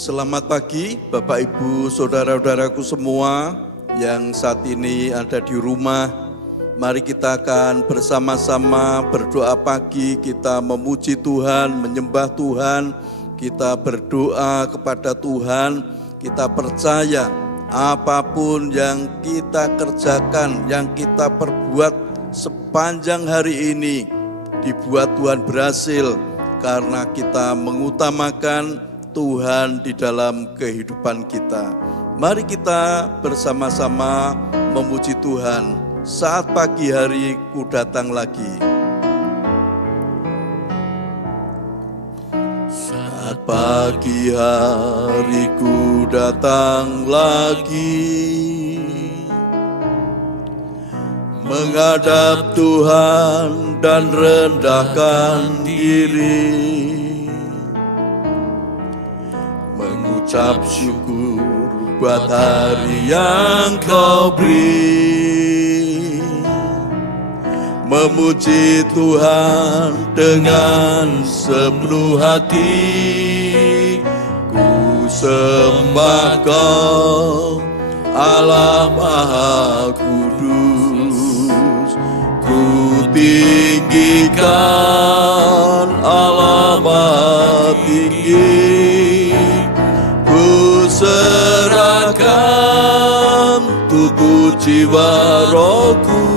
Selamat pagi Bapak Ibu Saudara-saudaraku semua yang saat ini ada di rumah. Mari kita akan bersama-sama berdoa pagi, kita memuji Tuhan, menyembah Tuhan, kita berdoa kepada Tuhan, kita percaya apapun yang kita kerjakan, yang kita perbuat sepanjang hari ini dibuat Tuhan berhasil karena kita mengutamakan Tuhan di dalam kehidupan kita. Mari kita bersama-sama memuji Tuhan. Saat pagi hari ku datang lagi. Saat pagi hari ku datang lagi, menghadap Tuhan dan rendahkan diri, mengucap syukur buat hari yang Kau beri, memuji Tuhan dengan sepenuh hati. Ku sembah Kau Allah Maha Kudus, ku tinggikan Allah Maha Tinggi, ku serahkan tubuh jiwa rohku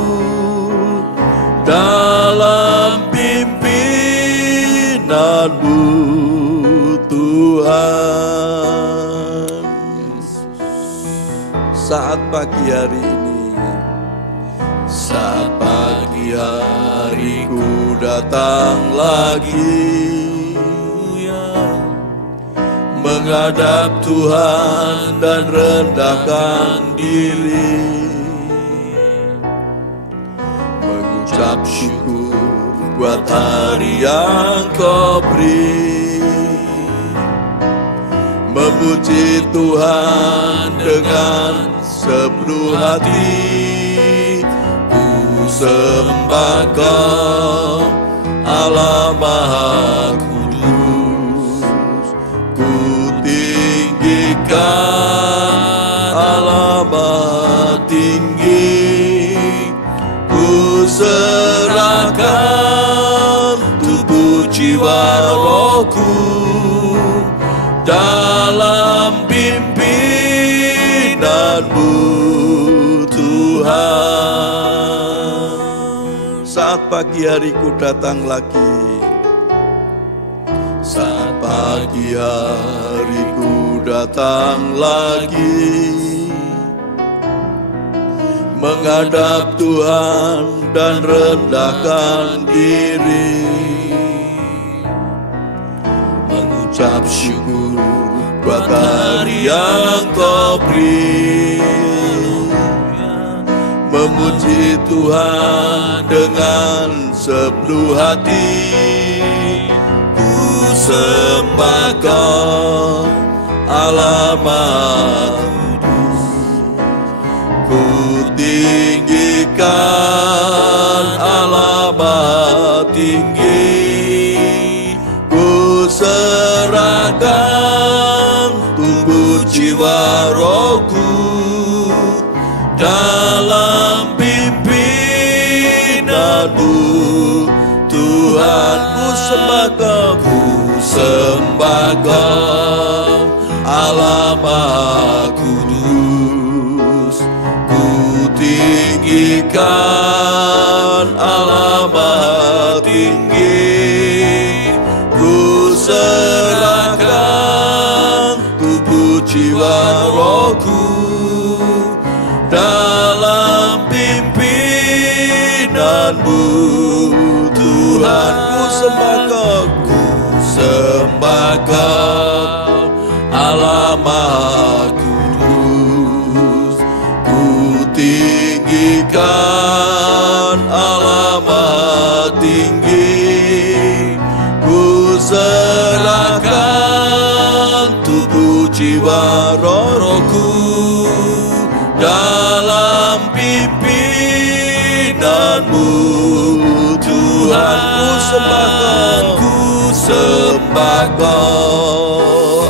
dalam pimpinanmu Tuhan. Saat pagi hari ini, saat pagi hari ku datang lagi, menghadap Tuhan dan rendahkan diri, mengucap syukur buat hari yang Kau beri, memuji Tuhan dengan sepenuh hati. Ku sembah Kau Allah Maha Kudus, ku tinggikan Allah Maha Tinggi, ku serahkan tubuh jiwa rohku dalam pimpinanmu Tuhan. Saat pagi hari ku datang lagi, saat pagi hari ku datang lagi, menghadap Tuhan dan rendahkan diri, mengucap syukur buat hari yang Kau beri, memuji Tuhan dengan sepenuh hati. Ku sembah Kau Allah Maha Kudus, ku tinggikan Allah Maha Tinggi, ku serahkan tubuh jiwa rohku dalam pimpinanmu Tuhan. Ku sembah Kau, ku sembah Kau Allah Maha Kudus, ku tinggikan Allah Maha Tinggi, ku serahkan tubuh jiwa rohku dalam pimpinanmu Tuhan. Ku sembah Kau, ku sembah Kau Allah Maha Kudus, ku tinggikan Allah Maha Tinggi, ku serahkan tubuh jiwa rohku dalam pimpinanmu Tuhan. Ku sembah Kau, ku sembah Kau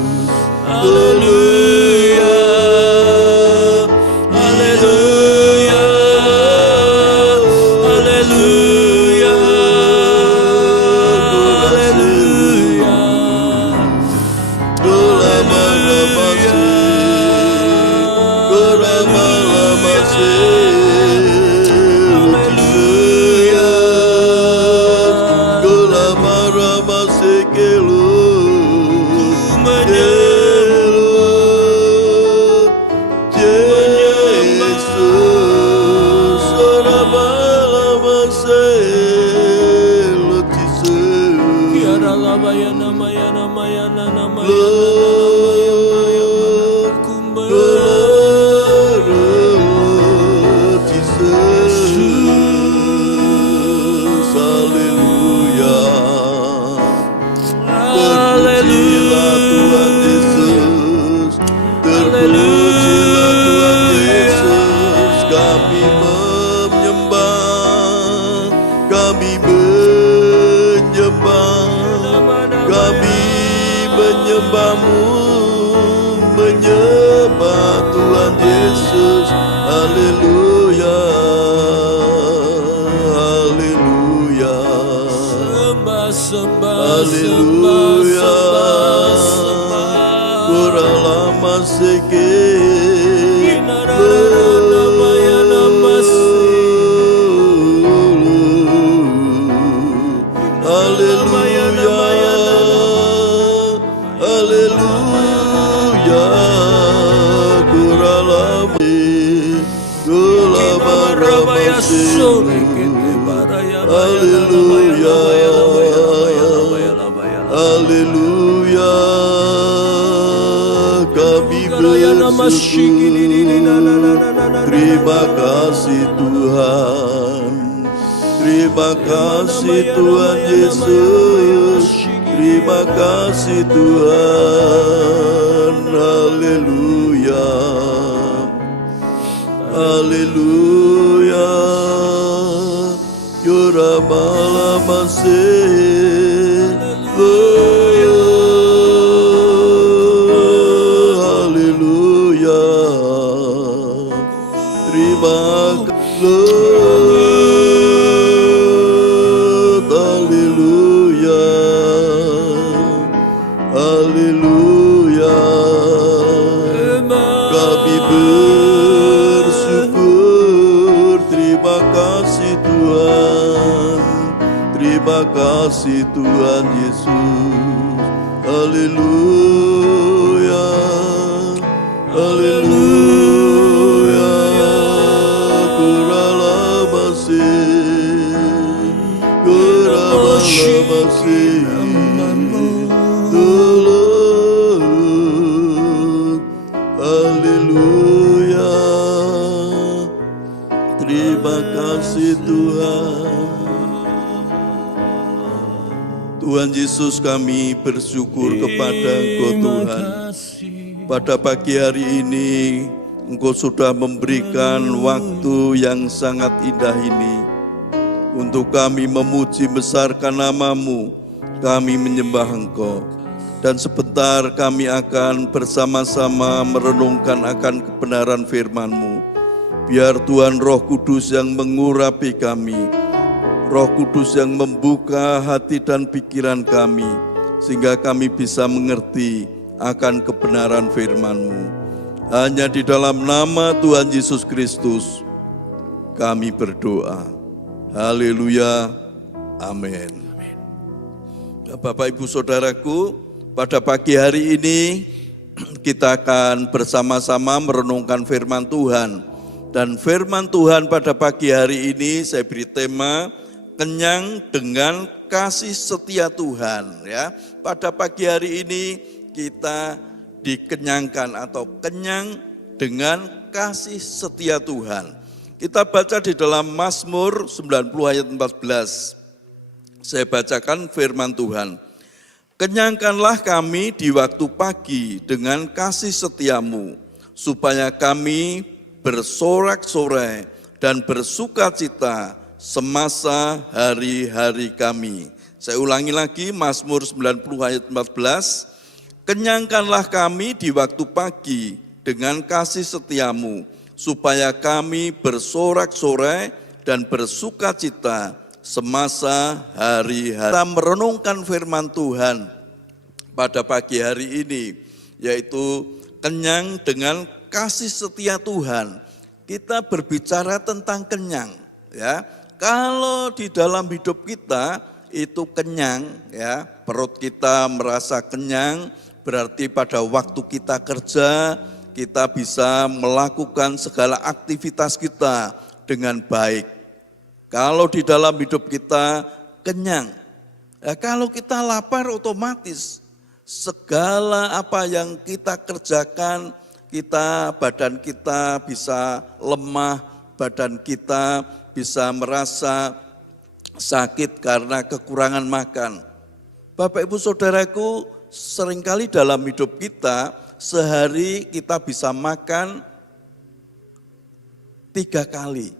Terima kasih Tuhan. Terima kasih Tuhan Yesus. Terima kasih Tuhan. Haleluya. Haleluya. Yora malamase. Terima kasih Tuhan Yesus. Haleluya. Haleluya. Kuralabase. Kuralabase. Haleluya. Terima kasih Tuhan. Tuhan Yesus, kami bersyukur kepada Engkau Tuhan. Pada pagi hari ini Engkau sudah memberikan waktu yang sangat indah ini untuk kami memuji besarkan nama-Mu, kami menyembah Engkau. Dan sebentar kami akan bersama-sama merenungkan akan kebenaran firman-Mu. Biar Tuhan Roh Kudus yang mengurapi kami, Roh Kudus yang membuka hati dan pikiran kami, sehingga kami bisa mengerti akan kebenaran firman-Mu. Hanya di dalam nama Tuhan Yesus Kristus, kami berdoa. Haleluya. Amin. Bapak, Ibu, Saudaraku, pada pagi hari ini kita akan bersama-sama merenungkan firman Tuhan. Dan firman Tuhan pada pagi hari ini saya beri tema kenyang dengan kasih setia Tuhan, ya. Pada pagi hari ini kita dikenyangkan atau kenyang dengan kasih setia Tuhan. Kita baca di dalam Mazmur 90 ayat 14. Saya bacakan firman Tuhan. Kenyangkanlah kami di waktu pagi dengan kasih setia-Mu, supaya kami bersorak-sorai dan bersukacita semasa hari-hari kami. Saya ulangi lagi, Mazmur 90 ayat 14. Kenyangkanlah kami di waktu pagi dengan kasih setia-Mu, supaya kami bersorak-sorai dan bersukacita semasa hari-hari. Kita merenungkan firman Tuhan pada pagi hari ini, yaitu kenyang dengan kasih setia Tuhan. Kita berbicara tentang kenyang, ya. Kalau di dalam hidup kita itu kenyang, ya, perut kita merasa kenyang, berarti pada waktu kita kerja, kita bisa melakukan segala aktivitas kita dengan baik. Kalau di dalam hidup kita kenyang, kalau kita lapar otomatis segala apa yang kita kerjakan, badan kita bisa lemah, badan kita bisa merasa sakit karena kekurangan makan. Bapak Ibu Saudaraku, seringkali dalam hidup kita, sehari kita bisa makan 3 kali.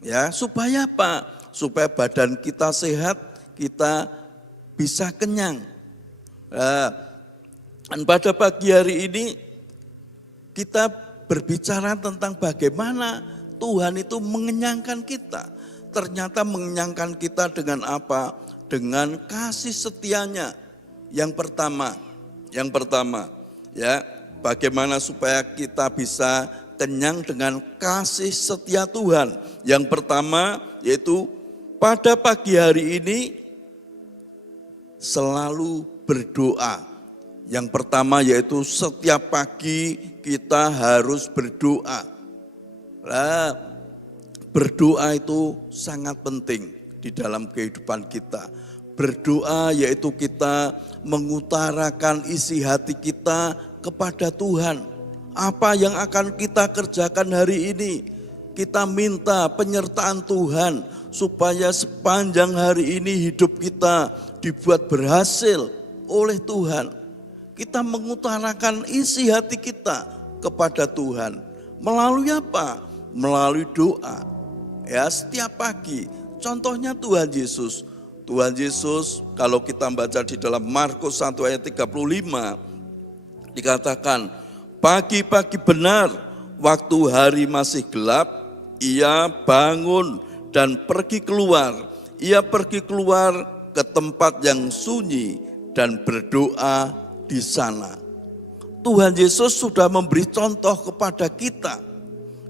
Ya, supaya apa? Supaya badan kita sehat, kita bisa kenyang. Dan pada pagi hari ini kita berbicara tentang bagaimana Tuhan itu mengenyangkan kita. Ternyata mengenyangkan kita dengan apa? Dengan kasih setianya. Yang pertama, ya, bagaimana supaya kita bisa kenyang dengan kasih setia Tuhan. Yang pertama yaitu pada pagi hari ini selalu berdoa. Yang pertama yaitu setiap pagi kita harus berdoa. Berdoa itu sangat penting di dalam kehidupan kita. Berdoa yaitu kita mengutarakan isi hati kita kepada Tuhan. Apa yang akan kita kerjakan hari ini? Kita minta penyertaan Tuhan supaya sepanjang hari ini hidup kita dibuat berhasil oleh Tuhan. Kita mengutarakan isi hati kita kepada Tuhan. Melalui apa? Melalui doa. Ya, setiap pagi. Contohnya Tuhan Yesus. Tuhan Yesus kalau kita baca di dalam Markus 1 ayat 35 dikatakan, pagi-pagi benar waktu hari masih gelap, ia bangun dan pergi keluar. Ia pergi keluar ke tempat yang sunyi dan berdoa di sana. Tuhan Yesus sudah memberi contoh kepada kita,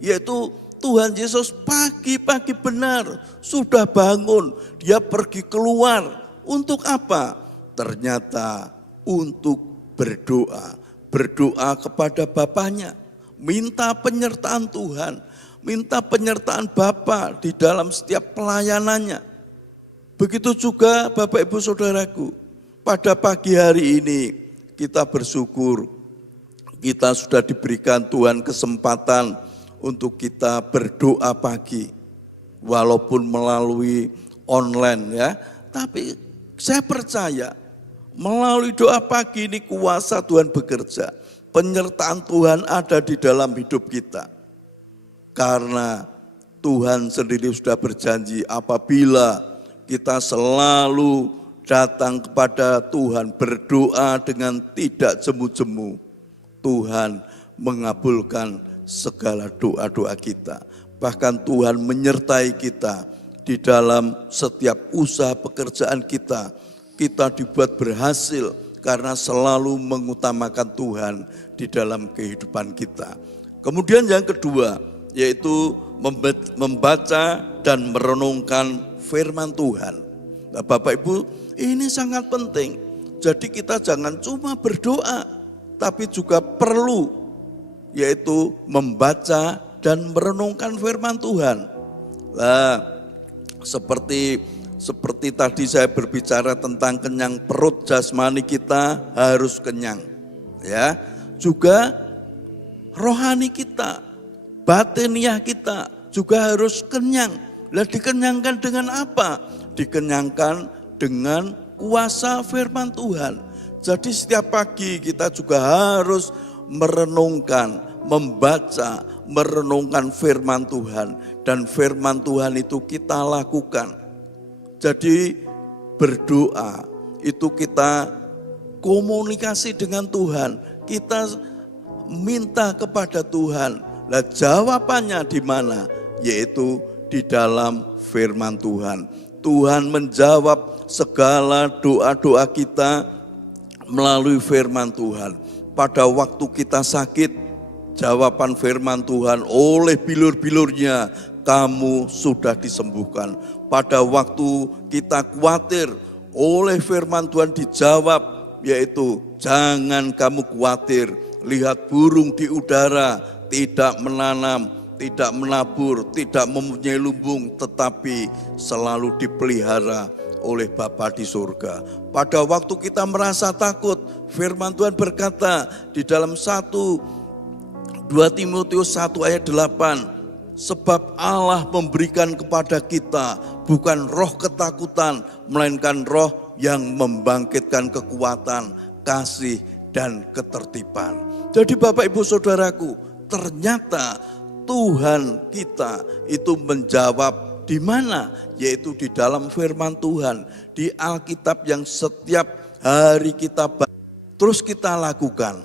yaitu Tuhan Yesus pagi-pagi benar sudah bangun, dia pergi keluar untuk apa? Ternyata untuk berdoa. Berdoa kepada Bapaknya, minta penyertaan Tuhan, minta penyertaan Bapa di dalam setiap pelayanannya. Begitu juga Bapak Ibu Saudaraku, pada pagi hari ini kita bersyukur kita sudah diberikan Tuhan kesempatan untuk kita berdoa pagi, walaupun melalui online ya, tapi saya percaya melalui doa pagi ini kuasa Tuhan bekerja, penyertaan Tuhan ada di dalam hidup kita. Karena Tuhan sendiri sudah berjanji apabila kita selalu datang kepada Tuhan, berdoa dengan tidak jemu-jemu, Tuhan mengabulkan segala doa-doa kita. Bahkan Tuhan menyertai kita di dalam setiap usaha pekerjaan kita. Kita dibuat berhasil karena selalu mengutamakan Tuhan di dalam kehidupan kita. Kemudian yang kedua yaitu membaca dan merenungkan firman Tuhan. Nah, Bapak Ibu, ini sangat penting. Jadi kita jangan cuma berdoa, tapi juga perlu yaitu membaca dan merenungkan firman Tuhan. Nah, seperti tadi saya berbicara tentang kenyang perut jasmani kita harus kenyang. Ya, juga rohani kita, batiniah kita juga harus kenyang. Lah dikenyangkan dengan apa? Dikenyangkan dengan kuasa firman Tuhan. Jadi setiap pagi kita juga harus merenungkan, membaca, merenungkan firman Tuhan. Dan firman Tuhan itu kita lakukan. Jadi berdoa itu kita komunikasi dengan Tuhan. Kita minta kepada Tuhan. Lah jawabannya di mana? Yaitu di dalam firman Tuhan. Tuhan menjawab segala doa-doa kita melalui firman Tuhan. Pada waktu kita sakit, jawaban firman Tuhan, oleh bilur-bilurnya kamu sudah disembuhkan. Pada waktu kita khawatir, oleh firman Tuhan dijawab, yaitu jangan kamu khawatir, lihat burung di udara, tidak menanam, tidak menabur, tidak mempunyai lumbung, tetapi selalu dipelihara oleh Bapa di surga. Pada waktu kita merasa takut, firman Tuhan berkata di dalam 2 Timotius 1 ayat 8, sebab Allah memberikan kepada kita bukan roh ketakutan, melainkan roh yang membangkitkan kekuatan, kasih, dan ketertiban. Jadi Bapak Ibu Saudaraku, ternyata Tuhan kita itu menjawab di mana? Yaitu di dalam firman Tuhan, di Alkitab yang setiap hari kita terus kita lakukan.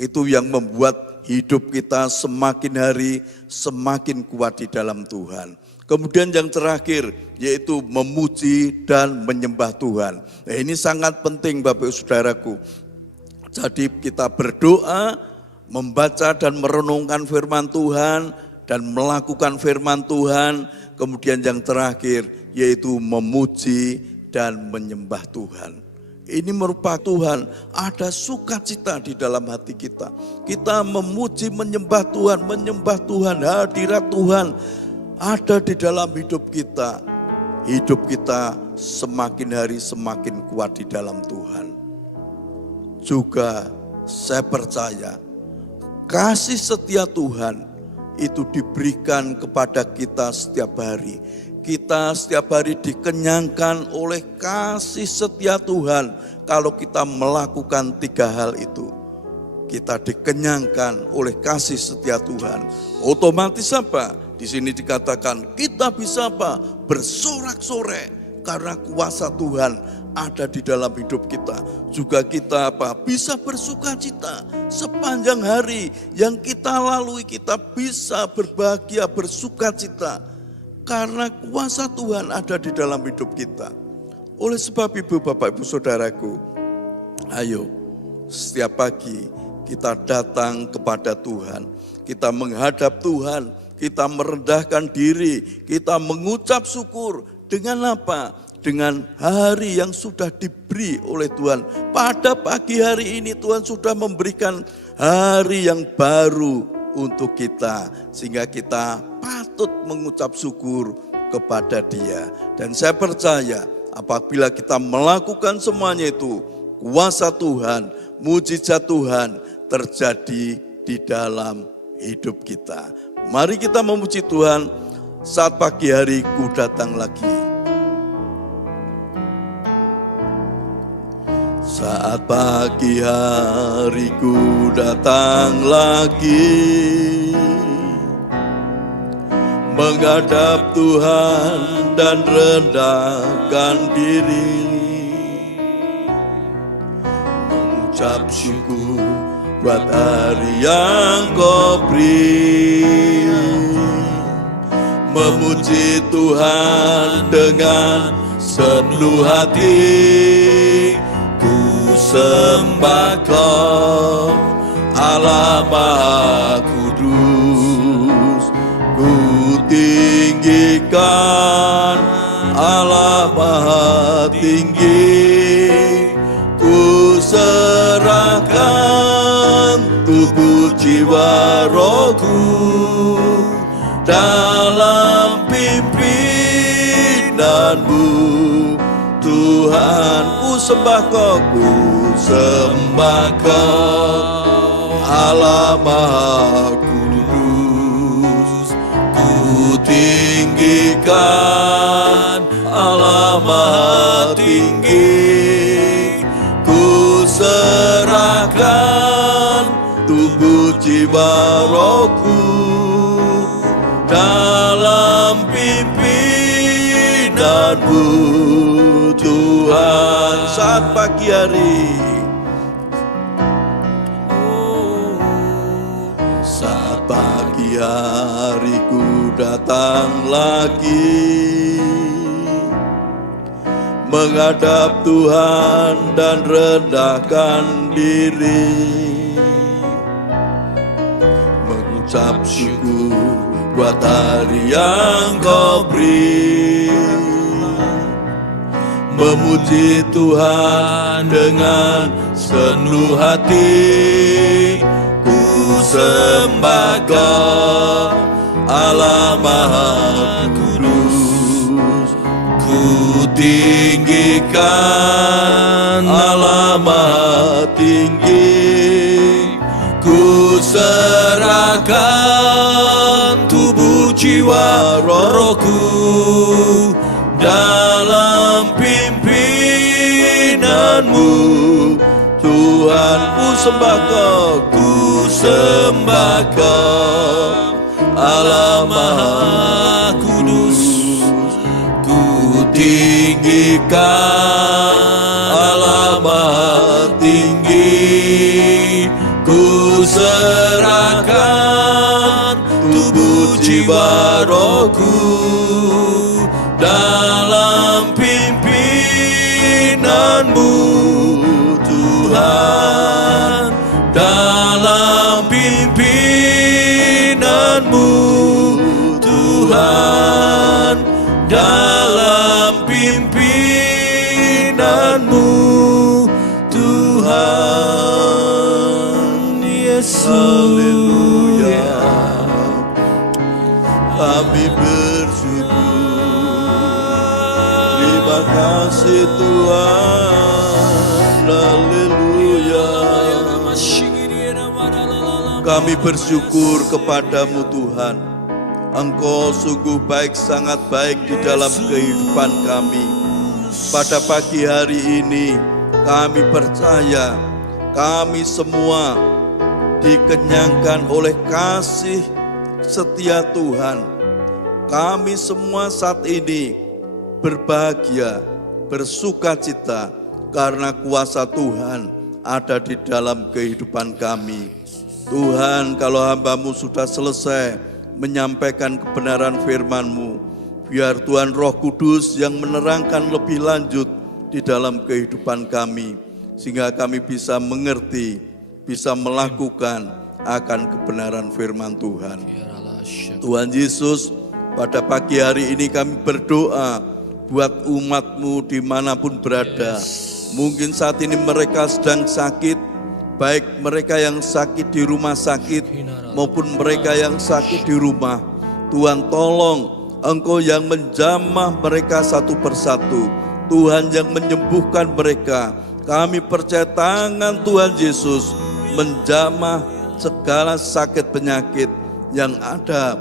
Itu yang membuat hidup kita semakin hari semakin kuat di dalam Tuhan. Kemudian yang terakhir yaitu memuji dan menyembah Tuhan. Nah, ini sangat penting Bapak Saudaraku. Jadi kita berdoa, membaca dan merenungkan firman Tuhan dan melakukan firman Tuhan. Kemudian yang terakhir yaitu memuji dan menyembah Tuhan. Ini merupakan Tuhan, ada sukacita di dalam hati kita. Kita memuji, menyembah Tuhan, hadirat Tuhan ada di dalam hidup kita. Hidup kita semakin hari semakin kuat di dalam Tuhan. Juga saya percaya kasih setia Tuhan itu diberikan kepada kita setiap hari. Kita setiap hari dikenyangkan oleh kasih setia Tuhan. Kalau kita melakukan 3 hal itu, kita dikenyangkan oleh kasih setia Tuhan. Otomatis apa? Di sini dikatakan kita bisa apa? Bersorak-sorai karena kuasa Tuhan ada di dalam hidup kita. Juga kita apa? Bisa bersukacita sepanjang hari yang kita lalui, kita bisa berbahagia, bersukacita karena kuasa Tuhan ada di dalam hidup kita. Oleh sebab itu Bapak Ibu Saudaraku, ayo setiap pagi kita datang kepada Tuhan, kita menghadap Tuhan, kita merendahkan diri, kita mengucap syukur dengan apa? Dengan hari yang sudah diberi oleh Tuhan. Pada pagi hari ini Tuhan sudah memberikan hari yang baru untuk kita, sehingga kita patut mengucap syukur kepada Dia. Dan saya percaya apabila kita melakukan semuanya itu, kuasa Tuhan, mujizat Tuhan terjadi di dalam hidup kita. Mari kita memuji Tuhan saat pagi hari ku datang lagi. Saat pagi hariku datang lagi, menghadap Tuhan dan rendahkan diri, mengucap syukur buat hari yang Kau beri, memuji Tuhan dengan sepenuh hati. Sembah Kau Allah Maha Kudus, ku tinggikan Allah Maha Tinggi, ku serahkan tubuh jiwa rohku dalam pimpinanmu Tuhan. Ku sembah Kau, ku sembah Kau Allah Maha Kudus, ku tinggikan Allah Maha Tinggi, ku serahkan tubuh jiwa rohku dalam pimpinanmu Tuhan. Saat pagi hari, saat pagi hari ku datang lagi, menghadap Tuhan dan rendahkan diri, mengucap syukur buat hari yang Kau beri, memuji Tuhan dengan sepenuh hati. Ku sembah Kau Allah Maha Kudus, ku tinggikan Allah Maha Tinggi. Ku serahkan tubuh jiwa rohku dalam pimpinanmu. Tuhan, ku sembah Kau, ku sembah Kau Allah Maha Kudus, ku tinggikan Allah Maha Tinggi. Ku serahkan tubuh jiwa rohku dalam pimpinanmu. Tuhan, dalam pimpinanmu. Tuhan, dalam pimpinanmu. Tuhan Yesus. Haleluya. Kami bersyukur. Terima kasih Tuhan. Haleluya. Kami bersyukur kepadamu Tuhan. Engkau sungguh baik, sangat baik di dalam kehidupan kami. Pada pagi hari ini kami percaya kami semua dikenyangkan oleh kasih setia Tuhan. Kami semua saat ini berbahagia, bersukacita karena kuasa Tuhan ada di dalam kehidupan kami. Tuhan, kalau hamba-Mu sudah selesai menyampaikan kebenaran firman-Mu, biar Tuhan Roh Kudus yang menerangkan lebih lanjut di dalam kehidupan kami, sehingga kami bisa mengerti, bisa melakukan akan kebenaran firman Tuhan. Tuhan Yesus, pada pagi hari ini kami berdoa buat umat-Mu dimanapun berada. Mungkin saat ini mereka sedang sakit, baik mereka yang sakit di rumah sakit maupun mereka yang sakit di rumah. Tuhan tolong, Engkau yang menjamah mereka satu persatu. Tuhan yang menyembuhkan mereka. Kami percaya tangan Tuhan Yesus menjamah segala sakit penyakit yang ada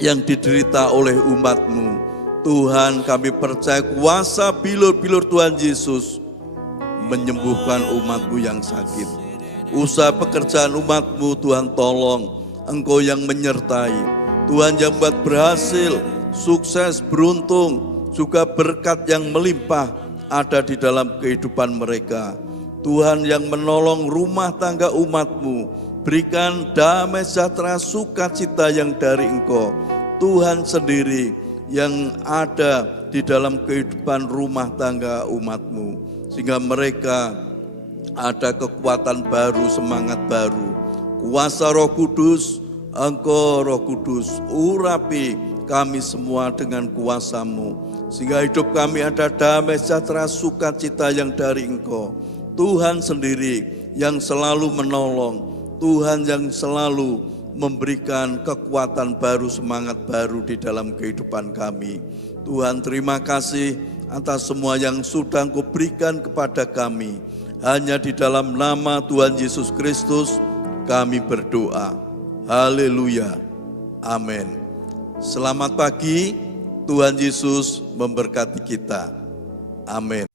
yang diderita oleh umat-Mu. Tuhan, kami percaya kuasa bilur-bilur Tuhan Yesus menyembuhkan umat-Mu yang sakit. Usaha pekerjaan umat-Mu Tuhan tolong, Engkau yang menyertai. Tuhan yang buat berhasil, sukses, beruntung, juga berkat yang melimpah ada di dalam kehidupan mereka. Tuhan yang menolong rumah tangga umat-Mu, berikan damai sejahtera sukacita yang dari Engkau. Tuhan sendiri yang ada di dalam kehidupan rumah tangga umat-Mu, sehingga mereka ada kekuatan baru, semangat baru. Kuasa Roh Kudus, Engkau Roh Kudus, urapi kami semua dengan kuasa-Mu, sehingga hidup kami ada damai sejahtera sukacita yang dari Engkau. Tuhan sendiri yang selalu menolong, Tuhan yang selalu memberikan kekuatan baru, semangat baru di dalam kehidupan kami. Tuhan, terima kasih atas semua yang sudah Engkau berikan kepada kami. Hanya di dalam nama Tuhan Yesus Kristus kami berdoa. Haleluya. Amin. Selamat pagi, Tuhan Yesus memberkati kita. Amin.